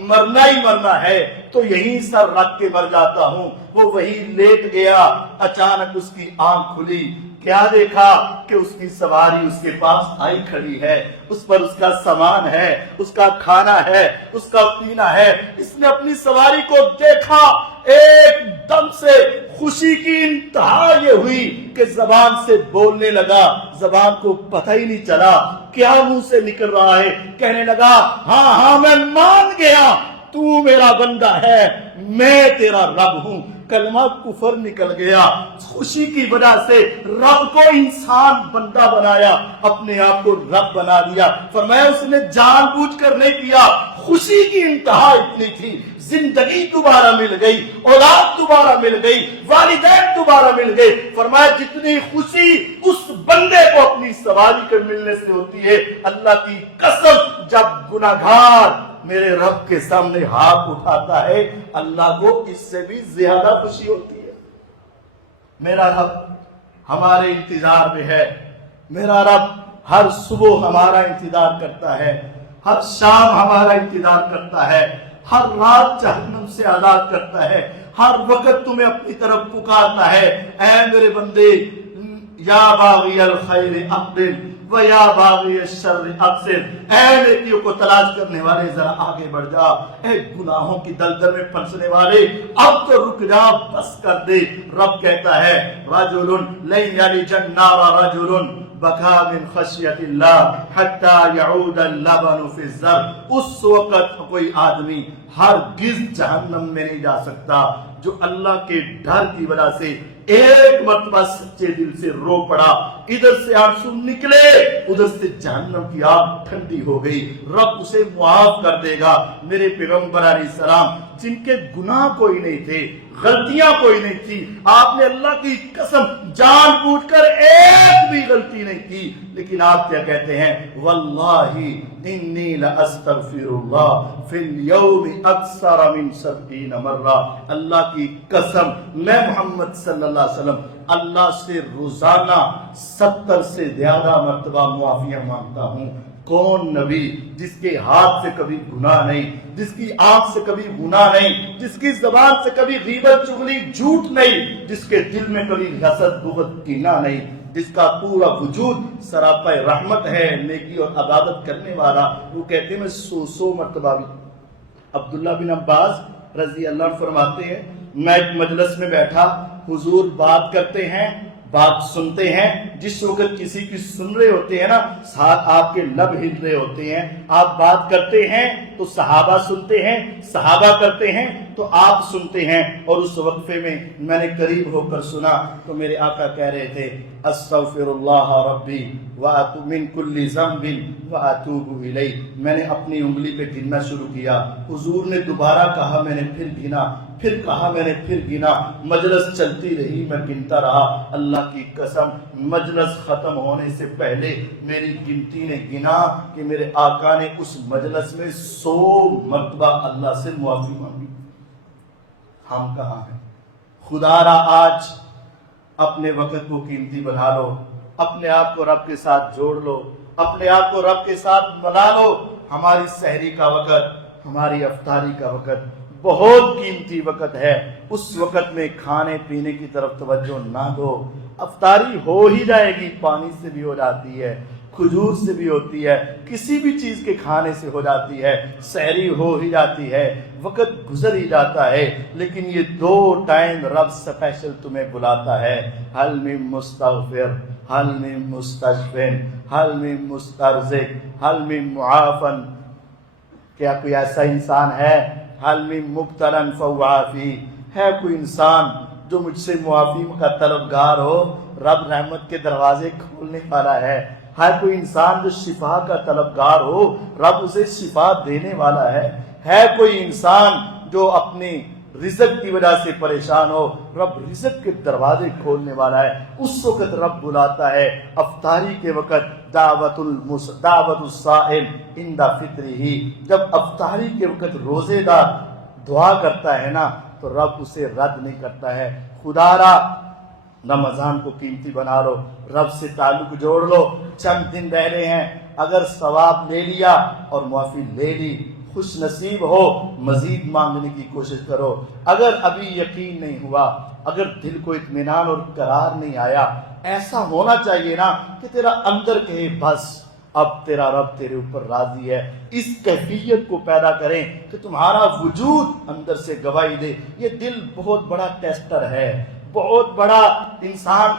مرنا ہی مرنا ہے تو یہیں سر رکھ کے مر جاتا ہوں۔ وہ وہی لیٹ گیا، اچانک اس کی آنکھ کھلی، کیا دیکھا کہ اس کی سواری اس کے پاس آئی کھڑی ہے، اس پر اس کا سامان ہے، اس کا کھانا ہے، اس کا پینا ہے۔ اس نے اپنی سواری کو دیکھا، ایک دم سے خوشی کی انتہا یہ ہوئی کہ زبان سے بولنے لگا، زبان کو پتہ ہی نہیں چلا کیا منہ سے نکل رہا ہے، کہنے لگا ہاں ہاں میں مان گیا، تو میرا بندہ ہے، میں تیرا رب ہوں۔ کلمہ کفر نکل گیا، خوشی کی وجہ سے رب کو انسان بندہ بنایا، اپنے آپ کو رب بنا دیا۔ فرمایا اس نے جان بوجھ کر نہیں کیا، خوشی کی انتہا اتنی تھی، زندگی دوبارہ مل گئی، اولاد دوبارہ مل گئی، والدین دوبارہ مل گئے۔ فرمایا جتنی خوشی اس بندے کو اپنی سواری کے ملنے سے ہوتی ہے، اللہ کی قسم جب گناہگار میرے رب کے سامنے ہاتھ اٹھاتا ہے، اللہ کو اس سے بھی زیادہ خوشی ہوتی ہے۔ میرا رب ہمارے انتظار میں ہے، میرا رب ہر صبح ہمارا انتظار کرتا ہے، ہر شام ہمارا انتظار کرتا ہے، ہر رات جہنم سے آزاد کرتا ہے، ہر وقت تمہیں اپنی طرف پکارتا ہے، اے میرے بندے، یا باغی الخیر اقبل وَيَا بَاغِيَ الشَّرِّ اقصر، اے نیکیوں کو تلاش کرنے والے ذرا آگے بڑھ جا، اے گناہوں کی دلدل میں پھنسنے والے اب تو رک جا، بس کر دے۔ رب کہتا ہے رَجُلٌ لَن يَلِجَ النَّارَ رَجُلٌ بَكَىٰ مِنْ خَشْيَةِ اللَّهِ حَتَّىٰ يَعُودَ اللَّبَنُ فِي الزَّرْعِ، اس وقت کوئی آدمی ہرگز جہنم میں نہیں جا سکتا جو اللہ کے ڈر کی وجہ سے ایک مرتبہ سچے دل سے رو پڑا، ادھر سے آنسو نکلے، ادھر سے جہنم کی آگ ٹھنڈی ہو گئی، رب اسے معاف کر دے گا۔ میرے پیغمبر علیہ السلام جن کے گناہ کوئی نہیں تھے، غلطیاں کوئی نہیں تھی، آپ نے اللہ کی قسم جان بوجھ کر ایک بھی غلطی نہیں کی، لیکن آپ کیا کہتے ہیں واللہ انی لاستغفر اللہ فی اليوم اکثر من 70 مرہ، اللہ کی قسم میں محمد صلی اللہ علیہ وسلم اللہ سے روزانہ 70 سے زیادہ مرتبہ معافیاں مانگتا ہوں۔ کون نبی جس کے ہاتھ سے کبھی گناہ نہیں، جس کی آنکھ سے کبھی گناہ نہیں، جس کی زبان سے کبھی غیبت چغلی جھوٹ نہیں، جس کے دل میں کبھی حسد بغض کینہ نہیں، جس کا پورا وجود سراپا رحمت ہے، نیکی اور عبادت کرنے والا، وہ کہتے ہیں میں 100 مرتبہ بھی۔ عبداللہ بن عباس رضی اللہ عنہ فرماتے ہیں میں ایک مجلس میں بیٹھا، حضور بات کرتے ہیں، بات سنتے ہیں، جس وقت کسی کی سن رہے ہوتے ہیں نا، ساتھ آپ کے لب ہل رہے ہوتے ہیں، آپ بات کرتے ہیں تو صحابہ سنتے ہیں، صحابہ کرتے ہیں تو آپ سنتے ہیں، اور اس وقفے میں میں نے قریب ہو کر سنا تو میرے آقا کہہ رہے تھے استغفر اللہ ربی واتوب من کل ذنب واتوب الیہ، میں نے اپنی انگلی پہ گننا شروع کیا، حضور نے دوبارہ کہا، میں نے پھر گنا، پھر کہا، میں نے پھر گنا، مجلس چلتی رہی، میں گنتا رہا، اللہ کی قسم مجلس ختم ہونے سے پہلے میری گنتی نے گنا کہ میرے آقا نے اس مجلس میں 100 مرتبہ اللہ سے معافی مانگی۔ ہم کہاں ہیں؟ خدا را آج اپنے وقت کو قیمتی بنا لو، اپنے آپ کو رب کے ساتھ جوڑ لو، اپنے آپ کو رب کے ساتھ ملا لو۔ ہماری سحری کا وقت، ہماری افطاری کا وقت بہت قیمتی وقت ہے، اس وقت میں کھانے پینے کی طرف توجہ نہ دو۔ افطاری ہو ہی جائے گی، پانی سے بھی ہو جاتی ہے، کھجور سے بھی ہوتی ہے، کسی بھی چیز کے کھانے سے ہو جاتی ہے، سحری ہو ہی جاتی ہے، وقت گزر ہی جاتا ہے، لیکن یہ 2 ٹائم رب اسپیشل تمہیں بلاتا ہے، حل من مستغفر، حل من مستشفین حل من مسترزق حل من معافن، کیا کوئی ایسا انسان ہے؟ حل من مبتلا فهو عافی، ہے کوئی انسان جو مجھ سے معافی کا طلبگار ہو؟ رب رحمت کے دروازے کھولنے والا ہے کوئی انسان جو شفا کا طلبگار ہو؟ رب اسے شفا دینے والا ہے کوئی انسان جو اپنی رزق کی وجہ سے پریشان ہو؟ رب رزق کے دروازے کھولنے والا ہے۔ اس وقت رب بلاتا ہے افطاری کے وقت، دعوت الصائم عند فطرہ، جب افطاری کے وقت روزے دار دعا کرتا ہے نا تو رب اسے رد نہیں کرتا ہے۔ خدا را رمضان کو قیمتی بنا لو، رب سے تعلق جوڑ لو، چند دن رہ رہے ہیں، اگر ثواب لے لیا اور معافی لے لی، خوش نصیب ہو، مزید مانگنے کی کوشش کرو۔ اگر ابھی یقین نہیں ہوا، اگر دل کو اطمینان اور قرار نہیں آیا، ایسا ہونا چاہیے نا کہ تیرا اندر کہے بس اب تیرا رب تیرے اوپر راضی ہے، اس کیفیت کو پیدا کریں کہ تمہارا وجود اندر سے گواہی دے۔ یہ دل بہت بڑا ٹیسٹر ہے، بہت بڑا انسان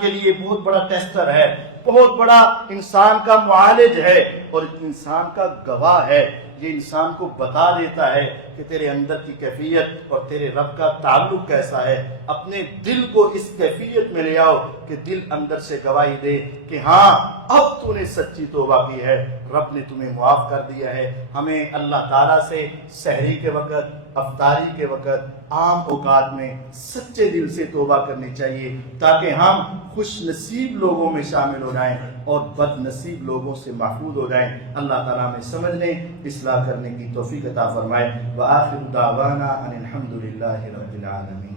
کے لیے بہت بڑا ٹیسٹر ہے، بہت بڑا انسان کا معالج ہے اور انسان کا گواہ ہے۔ یہ انسان کو بتا دیتا ہے کہ تیرے اندر کی کیفیت اور تیرے رب کا تعلق کیسا ہے۔ اپنے دل کو اس کیفیت میں لے آؤ کہ دل اندر سے گواہی دے کہ ہاں اب تو نے سچی توبہ کی ہے، رب نے تمہیں معاف کر دیا ہے۔ ہمیں اللہ تعالیٰ سے سحری کے وقت، افطاری کے وقت، عام اوقات میں سچے دل سے توبہ کرنی چاہیے تاکہ ہم خوش نصیب لوگوں میں شامل ہو جائیں اور بد نصیب لوگوں سے محفوظ ہو جائیں۔ اللہ تعالیٰ ہمیں سمجھنے، اصلاح کرنے کی توفیق عطا فرمائے۔ وآخر دعوانا ان الحمد للہ رب العالمین۔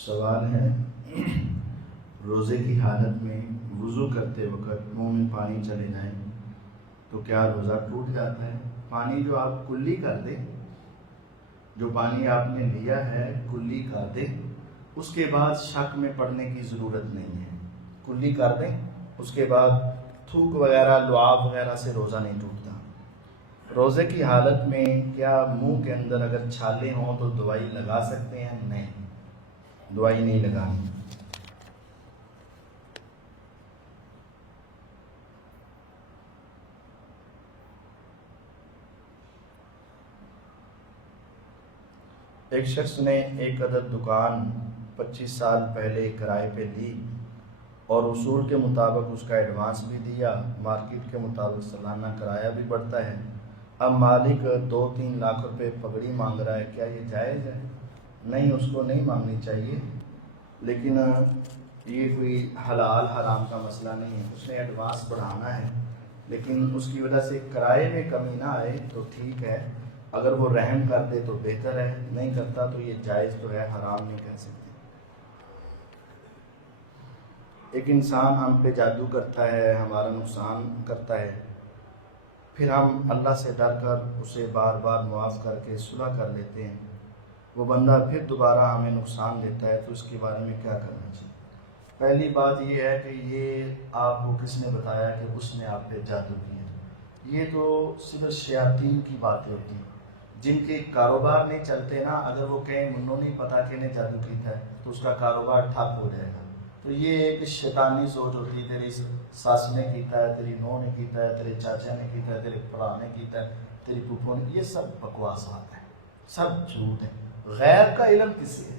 سوال ہے، روزے کی حالت میں وضو کرتے وقت منہ میں پانی چلے جائیں تو کیا روزہ ٹوٹ جاتا ہے؟ پانی جو آپ کلی کر دیں، جو پانی آپ نے لیا ہے کلی کر دیں، اس کے بعد شک میں پڑنے کی ضرورت نہیں ہے، کلی کر دیں، اس کے بعد تھوک وغیرہ لعاب وغیرہ سے روزہ نہیں ٹوٹتا۔ روزے کی حالت میں کیا منہ کے اندر اگر چھالے ہوں تو دوائی لگا سکتے ہیں؟ نہیں، دوائی نہیں لگانی۔ ایک شخص نے ایک عدد دکان 25 سال پہلے کرائے پہ لی اور اصول کے مطابق اس کا ایڈوانس بھی دیا، مارکیٹ کے مطابق سالانہ کرایہ بھی بڑھتا ہے، اب مالک 2-3 لاکھ روپے پگڑی مانگ رہا ہے، کیا یہ جائز ہے؟ نہیں، اس کو نہیں مانگنی چاہیے، لیکن یہ کوئی حلال حرام کا مسئلہ نہیں ہے، اس نے ایڈوانس بڑھانا ہے، لیکن اس کی وجہ سے کرائے میں کمی نہ آئے تو ٹھیک ہے، اگر وہ رحم کر دے تو بہتر ہے، نہیں کرتا تو یہ جائز تو ہے، حرام نہیں کہہ سکتے۔ ایک انسان ہم پہ جادو کرتا ہے، ہمارا نقصان کرتا ہے، پھر ہم اللہ سے ڈر کر اسے بار بار معاف کر کے صلح کر لیتے ہیں، وہ بندہ پھر دوبارہ ہمیں نقصان دیتا ہے تو اس کے بارے میں کیا کرنا چاہیے؟ پہلی بات یہ ہے کہ یہ آپ کو کس نے بتایا کہ اس نے آپ پہ جادو کیا؟ یہ تو صرف شیاطین کی باتیں ہوتی ہیں، جن کے کاروبار نہیں چلتے نا، اگر وہ کہیں منوں نہیں پتا کہ انہیں جادو کیتا ہے تو اس کا کاروبار ٹھپ ہو جائے گا۔ تو یہ ایک شیطانی سوچ ہوتی ہے، تیری ساس نے کیتا ہے، تیری نو نے کیتا ہے، تیرے چاچا نے کیتا ہے، تیرے پڑا نے کیتا ہے، تیری پھپھو نے، یہ سب بکواسات ہے، سب جھوٹ ہے۔ غیب کا علم کسے ہے؟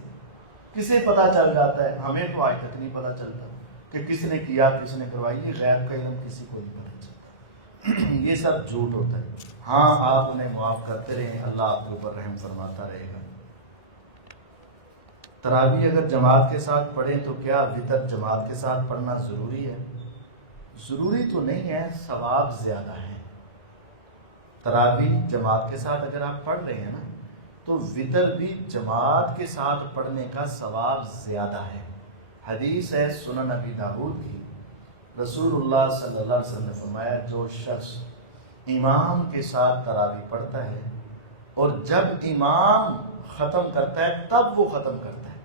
کسے پتا چل جاتا ہے؟ ہمیں تو آج تک نہیں پتا چلتا کہ کس نے کیا، کس نے کروائی، یہ غیب کا علم کسی کو نہیں پتا چلتا، یہ سب جھوٹ ہوتا ہے۔ ہاں، آپ انہیں معاف کرتے رہیں، اللہ آپ کے اوپر رحم فرماتا رہے گا۔ تراویح اگر جماعت کے ساتھ پڑھیں تو کیا وتر جماعت کے ساتھ پڑھنا ضروری ہے؟ ضروری تو نہیں ہے، ثواب زیادہ ہے۔ تراویح جماعت کے ساتھ اگر آپ پڑھ رہے ہیں نا تو وطر بھی جماعت کے ساتھ پڑھنے کا ثواب زیادہ ہے۔ حدیث ہے سنن ابی داؤد کی، رسول اللہ صلی اللہ علیہ وسلم نے فرمایا جو شخص امام کے ساتھ تراویح پڑھتا ہے اور جب امام ختم کرتا ہے تب وہ ختم کرتا ہے،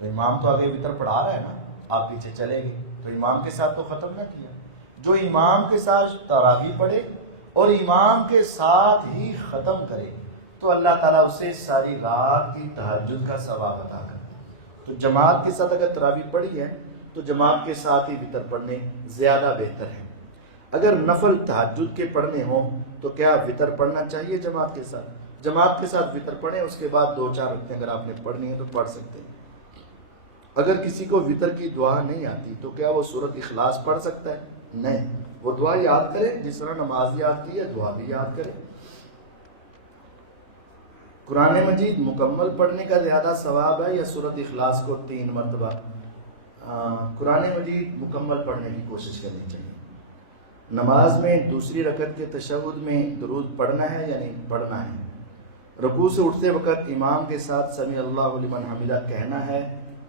تو امام تو آگے وطر پڑھا رہا ہے نا، آپ پیچھے چلے گئے تو امام کے ساتھ تو ختم نہ کیا۔ جو امام کے ساتھ تراویح پڑھے اور امام کے ساتھ ہی ختم کرے تو اللہ تعالیٰ اسے ساری رات کی تہجد کا ثواب عطا کرے۔ تو جماعت کے ساتھ اگر تراویح پڑھی ہے تو جماعت کے ساتھ ہی وطر پڑھنے زیادہ بہتر ہے۔ اگر نفل تہجد کے پڑھنے ہوں تو کیا وطر پڑھنا چاہیے جماعت کے ساتھ؟ جماعت کے ساتھ وطر پڑھیں، اس کے بعد 2-4 رکعتیں اگر آپ نے پڑھنی ہے تو پڑھ سکتے ہیں۔ اگر کسی کو وطر کی دعا نہیں آتی تو کیا وہ سورۃ اخلاص پڑھ سکتا ہے؟ نہیں، وہ دعا یاد کرے جس طرح نماز یاد کی ہے دعا بھی یاد کرے۔ قرآن مجید مکمل پڑھنے کا زیادہ ثواب ہے یا سورۃ اخلاص کو 3 مرتبہ؟ قرآن مجید مکمل پڑھنے کی کوشش کرنی چاہیے۔ نماز میں دوسری رکعت کے تشہد میں درود پڑھنا ہے یا نہیں پڑھنا ہے؟ رکوع سے اٹھتے وقت امام کے ساتھ سمیع اللہ لمن حمیدہ کہنا ہے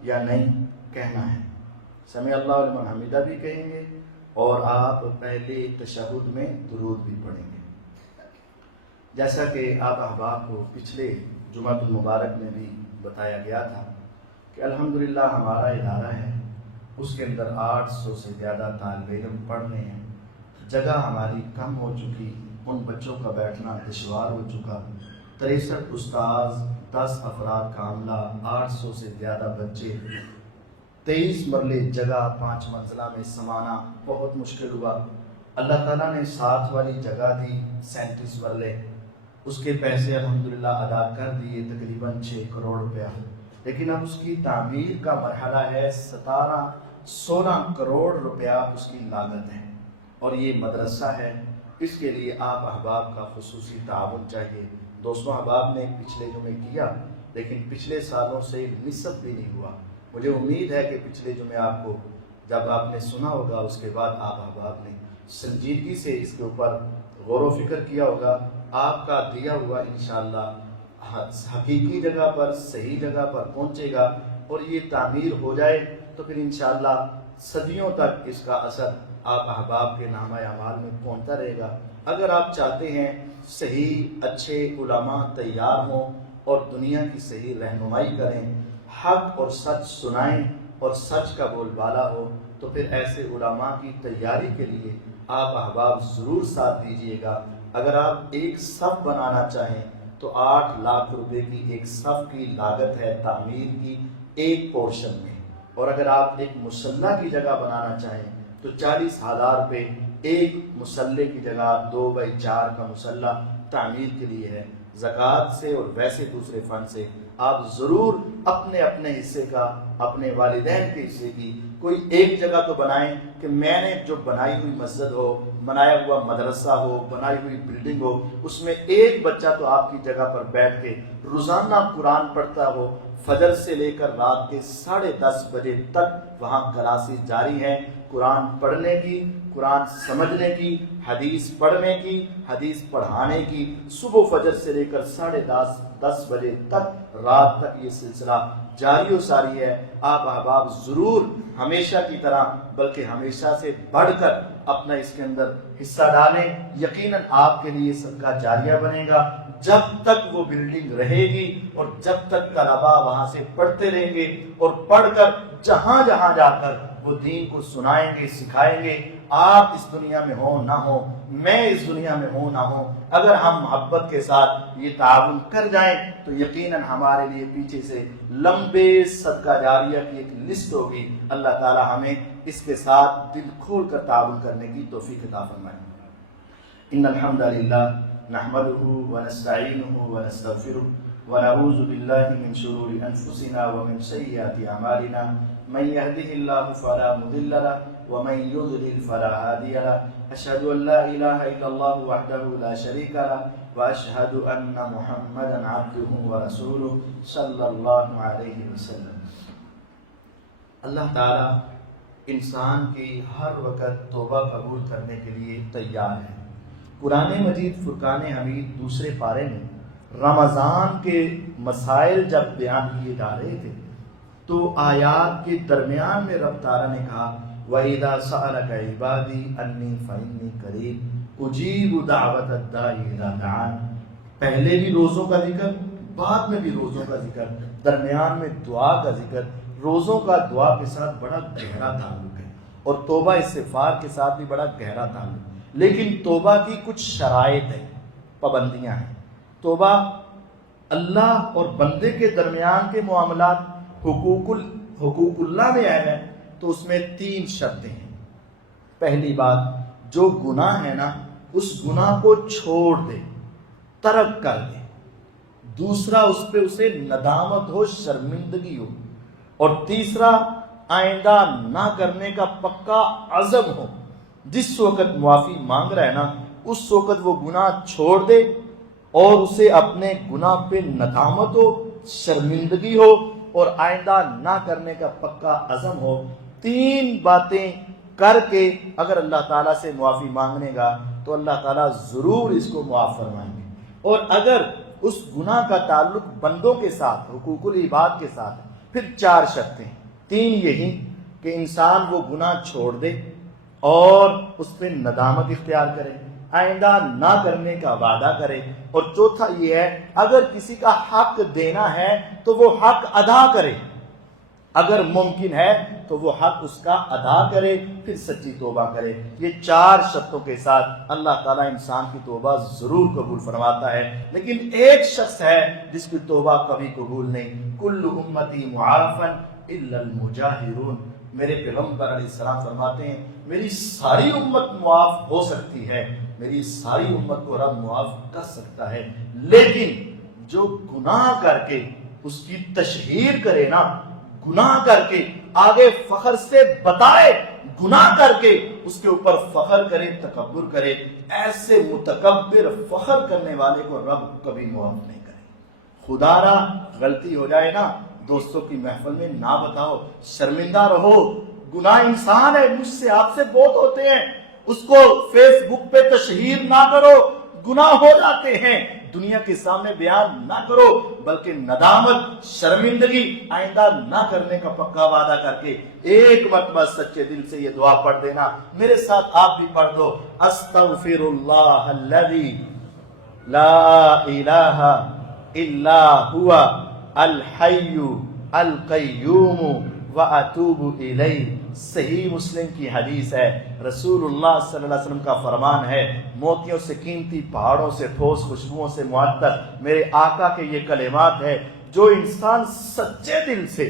یا نہیں کہنا ہے؟ سمیع اللہ لمن حمیدہ بھی کہیں گے اور آپ پہلے تشہد میں درود بھی پڑھیں گے۔ جیسا کہ آپ احباب کو پچھلے جمعۃ المبارک میں بھی بتایا گیا تھا کہ الحمدللہ ہمارا ادارہ ہے، اس کے اندر 800 سے زیادہ طالب علم پڑھ رہے ہیں۔ جگہ ہماری کم ہو چکی، ان بچوں کا بیٹھنا دشوار ہو چکا، 63 استاذ، 10 افراد کا عملہ، 800 سے زیادہ بچے، 23 مرلے جگہ 5 منزلہ میں سمانا بہت مشکل ہوا۔ اللہ تعالیٰ نے 7 والی جگہ دی 37 مرلے، اس کے پیسے الحمدللہ ادا کر دیے تقریباً 6 کروڑ روپیہ، لیکن اب اس کی تعمیر کا مرحلہ ہے، 16 کروڑ روپیہ اس کی لاگت ہے، اور یہ مدرسہ ہے۔ اس کے لیے آپ احباب کا خصوصی تعاون چاہیے۔ 200 احباب نے پچھلے جمعے کیا، لیکن پچھلے سالوں سے نصف بھی نہیں ہوا۔ مجھے امید ہے کہ پچھلے جمعے آپ کو جب آپ نے سنا ہوگا اس کے بعد آپ احباب نے سنجیدگی سے اس کے اوپر غور و فکر کیا ہوگا، آپ کا دیا ہوا انشاءاللہ حقیقی جگہ پر، صحیح جگہ پر پہنچے گا، اور یہ تعمیر ہو جائے تو پھر انشاءاللہ صدیوں تک اس کا اثر آپ احباب کے نامہ اعمال میں پہنچتا رہے گا۔ اگر آپ چاہتے ہیں صحیح اچھے علماء تیار ہوں اور دنیا کی صحیح رہنمائی کریں، حق اور سچ سنائیں اور سچ کا بول بالا ہو، تو پھر ایسے علماء کی تیاری کے لیے آپ احباب ضرور ساتھ دیجیے گا۔ اگر آپ ایک صف بنانا چاہیں تو 8 لاکھ روپے کی ایک صف کی لاگت ہے تعمیر کی ایک پورشن میں، اور اگر آپ ایک مصلی کی جگہ بنانا چاہیں تو 40,000 روپے ایک مصلی کی جگہ 2x4 کا مصلی تعمیر کے لیے ہے۔ زکوٰۃ سے اور ویسے دوسرے فنڈ سے آپ ضرور اپنے اپنے حصے کا، اپنے والدین کے حصے کی کوئی ایک جگہ تو بنائیں کہ میں نے جو بنائی ہوئی مسجد ہو، بنایا ہوا مدرسہ ہو، بنائی ہوئی بلڈنگ ہو، اس میں ایک بچہ تو آپ کی جگہ پر بیٹھ کے روزانہ قرآن پڑھتا ہو۔ فجر سے لے کر رات کے 10:30 بجے تک وہاں کلاسیں جاری ہیں، قرآن پڑھنے کی، قرآن سمجھنے کی، حدیث پڑھنے کی، حدیث پڑھانے کی۔ صبح فجر سے لے کر 10:30 بجے تک رات تک یہ سلسلہ جاری و ساری ہے۔ آپ احباب ضرور ہمیشہ کی طرح بلکہ ہمیشہ سے بڑھ کر اپنا اس کے اندر حصہ ڈالیں، یقیناً آپ کے لیے صدقہ جاریہ بنے گا۔ جب تک وہ بلڈنگ رہے گی اور جب تک طلباء وہاں سے پڑھتے رہیں گے اور پڑھ کر جہاں جہاں جا کر وہ دین کو سنائیں گے، سکھائیں گے، آپ اس دنیا میں ہوں نہ ہوں، میں اس دنیا میں ہوں نہ ہوں، اگر ہم محبت کے ساتھ یہ تعاون کر جائیں تو یقیناً ہمارے لیے پیچھے سے لمبے صدقہ جاریہ کی ایک لسٹ ہوگی۔ اللہ تعالی ہمیں اس کے ساتھ دل کھول کر تعاون کرنے کی توفیق عطا فرمائے۔ ان الحمد للہ نحمده ونستعینه ونستغفره ونعوذ باللہ من شرور انفسنا ومن سیئات اعمالنا من يهده الله فلا مضل له ومن يضلل فلا هادي له اشهد ان لا اله الا الله وحده لا شريك له واشهد ان محمدا عبده ورسوله صلی اللہ علیہ وسلم۔ اللہ تعالی انسان کی ہر وقت توبہ قبول کرنے کے لیے تیار ہے۔ قرآن مجید فرقان حمید دوسرے پارے میں رمضان کے مسائل جب بیان کیے جا رہے تھے تو آیات کے درمیان میں رب تعالیٰ نے کہا وَإِذَا سَأَلَكَ عِبَادِي أَنِّي فَإِنِّي قَرِيبٌ أُجِيبُ دَعْوَةَ الدَّاعِ إِذَا دَعَانِ۔ پہلے بھی روزوں کا ذکر، بعد میں بھی روزوں کا ذکر، درمیان میں دعا کا ذکر۔ روزوں کا دعا کے ساتھ بڑا گہرا تعلق ہے اور توبہ استغفار کے ساتھ بھی بڑا گہرا تعلق، لیکن توبہ کی کچھ شرائط ہیں، پابندیاں ہیں۔ توبہ اللہ اور بندے کے درمیان کے معاملات حقوق اللہ میں آئے ہیں تو اس میں 3 شرطیں ہیں۔ پہلی بات، جو گناہ ہے نا اس گناہ کو چھوڑ دے، ترک کر دے۔ دوسرا، اس پہ اسے ندامت ہو، شرمندگی ہو۔ اور تیسرا، آئندہ نہ کرنے کا پکا عزم ہو۔ جس وقت معافی مانگ رہا ہے نا اس وقت وہ گناہ چھوڑ دے اور اسے اپنے گناہ پہ ندامت ہو، شرمندگی ہو اور آئندہ نہ کرنے کا پکا عزم ہو۔ 3 باتیں کر کے اگر اللہ تعالیٰ سے معافی مانگنے گا تو اللہ تعالیٰ ضرور اس کو معاف فرمائیں گے۔ اور اگر اس گناہ کا تعلق بندوں کے ساتھ، حقوق العباد کے ساتھ، پھر 4 شرطیں۔ 3 یہی کہ انسان وہ گناہ چھوڑ دے اور اس پہ ندامت اختیار کرے، آئندہ نہ کرنے کا وعدہ کرے، اور چوتھا یہ ہے اگر کسی کا حق دینا ہے تو وہ حق ادا کرے، اگر ممکن ہے تو وہ حق اس کا ادا کرے، پھر سچی توبہ کرے۔ یہ 4 شرطوں کے ساتھ اللہ تعالیٰ انسان کی توبہ ضرور قبول فرماتا ہے، لیکن ایک شخص ہے جس کی توبہ کبھی قبول نہیں۔ کل امتی معافن الا المجاہرون۔ میرے پیغمبر علیہ السلام فرماتے ہیں میری ساری امت معاف ہو سکتی ہے، میری ساری امت کو رب معاف کر سکتا ہے، لیکن جو گناہ کر کے اس کی تشہیر کرے نا، گناہ کر کے آگے فخر سے بتائے، گناہ کر کے اس کے اوپر فخر کرے، تکبر کرے، ایسے متکبر فخر کرنے والے کو رب کبھی معاف نہیں کرے۔ خدا را غلطی ہو جائے نا دوستوں کی محفل میں نہ بتاؤ، شرمندہ رہو۔ گناہ انسان ہے، مجھ سے آپ سے بہت ہوتے ہیں، اس کو فیس بک پہ تشہیر نہ کرو، گناہ ہو جاتے ہیں، دنیا کے سامنے بیان نہ کرو، بلکہ ندامت، شرمندگی، آئندہ نہ کرنے کا پکا وعدہ کر کے ایک مرتبہ سچے دل سے یہ دعا پڑھ دینا۔ میرے ساتھ آپ بھی پڑھ دو، استغفر اللہ الذی لا الہ الا هو الحی القیوم واتوب الیہ۔ صحیح مسلم کی حدیث ہے، رسول اللہ صلی اللہ علیہ وسلم کا فرمان ہے، موتیوں سے قیمتی، پہاڑوں سے ٹھوس، خوشبوؤں سے معطر میرے آقا کے یہ کلمات ہے، جو انسان سچے دل سے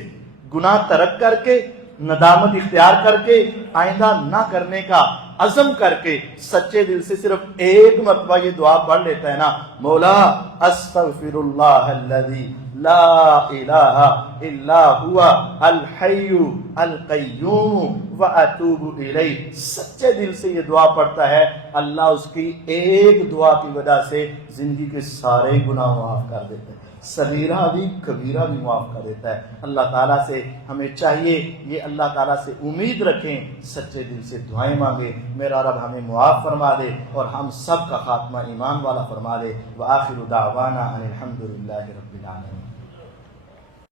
گناہ ترک کر کے، ندامت اختیار کر کے، آئندہ نہ کرنے کا عزم کر کے سچے دل سے صرف ایک مرتبہ یہ دعا پڑھ لیتا ہے نا، مولا استغفر اللہ الذی لا الہ الا هو الحی القیوم واتوب الیہ، سچے دل سے یہ دعا پڑھتا ہے، اللہ اس کی ایک دعا کی وجہ سے زندگی کے سارے گناہ معاف کر دیتے ہیں، صغیرہ بھی کبیرہ بھی معاف کر دیتا ہے۔ اللہ تعالیٰ سے ہمیں چاہیے یہ اللہ تعالیٰ سے امید رکھیں، سچے دل سے دعائیں مانگیں، میرا رب ہمیں معاف فرما دے اور ہم سب کا خاتمہ ایمان والا فرما دے۔ وآخر دعوانا ان الحمد للہ رب العالمین۔